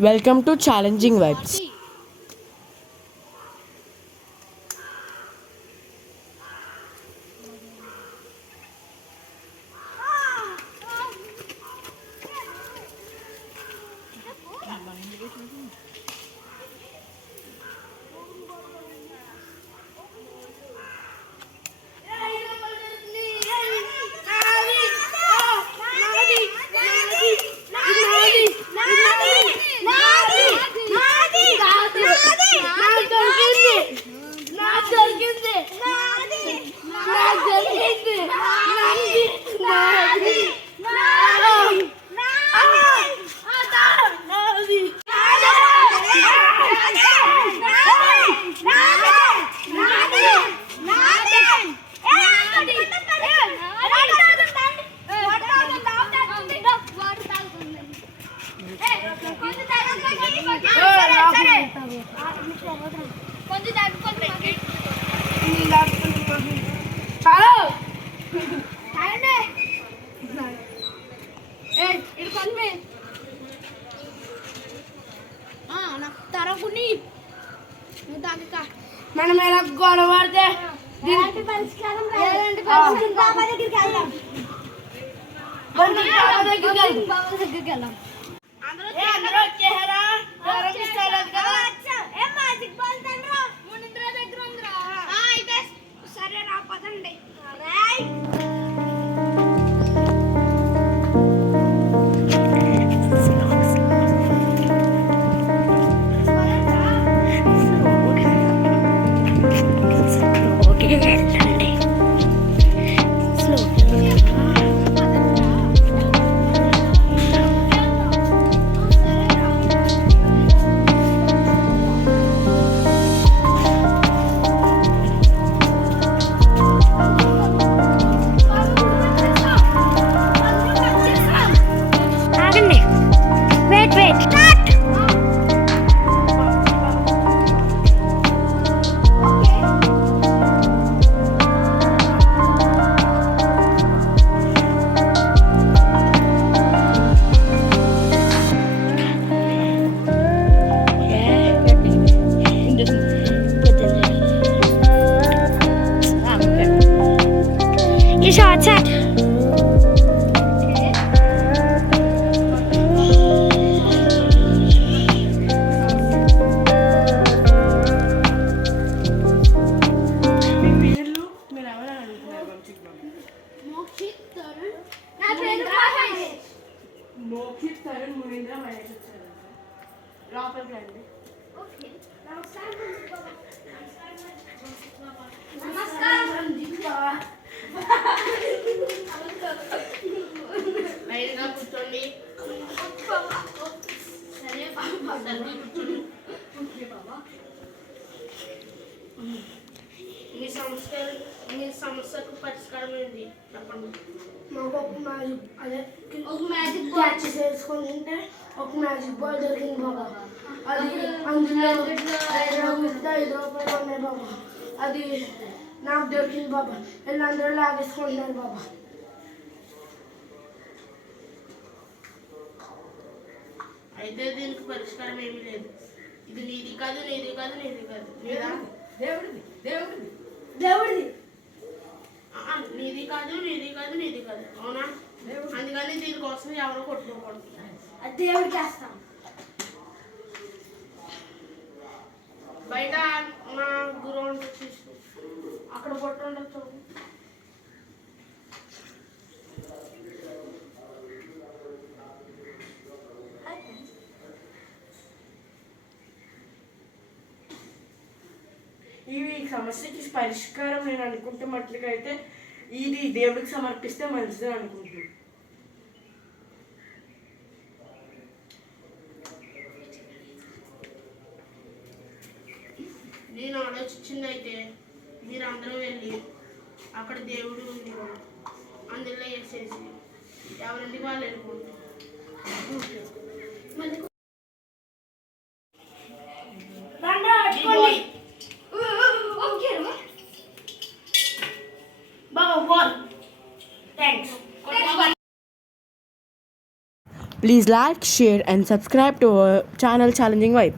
Welcome to Challenging Vibes. మనం ఎలా గొడవ పడితే సరే రా పదండి. మోక్షిత్ తరుణ్ మునీంద్ర మహేష్ వచ్చారు. లోపలికి రండి. లైన్గా కూర్చోండి. సరే కూర్చోండి. మీ సమస్యకు పరిష్కారం ఏంటి చెప్పండి. మాకు ఒక మ్యాజిక్ క్యాచ్ చేసుకుంటే ఒక మ్యాజిక్ బాల్ దొరికింది బాబా. అది అందులో 5 రూపాయలు ఉన్నాయి బాబా. అది నాకు దొరికింది బాబా. వీళ్ళందరూ లాగేసుకుంటున్నారు బాబా. అయితే దీనికి పరిష్కారం ఏమీ లేదు. ఇది నీది కాదు, నీది కాదు, నీది కాదు, దేవుడిది దేవుడిది దేవుడిది నీది కాదు, నీది కాదు, నీది కాదు, అవునా? అందుకని దీనికోసం ఎవరు కొట్టుకోకూడదు. అది దేవుడికి వేస్తాం. బయట నా గురువు తీసుకో, అక్కడ కొట్టు ఉండొచ్చు. ఈ సమస్యకి పరిష్కారం నేను అనుకుంటే మట్లకైతే ఇది దేవుడికి సమర్పిస్తే మంచిదని అనుకుంటున్నాను. నేను ఆలోచించిందైతే మీరు అందరూ వెళ్ళి అక్కడ దేవుడు ఉంది అందులో వేసేసి ఎవరింటికి వాళ్ళు వెళ్ళిపోతారు. Please like, share, and subscribe to our channel Challenging Vibes.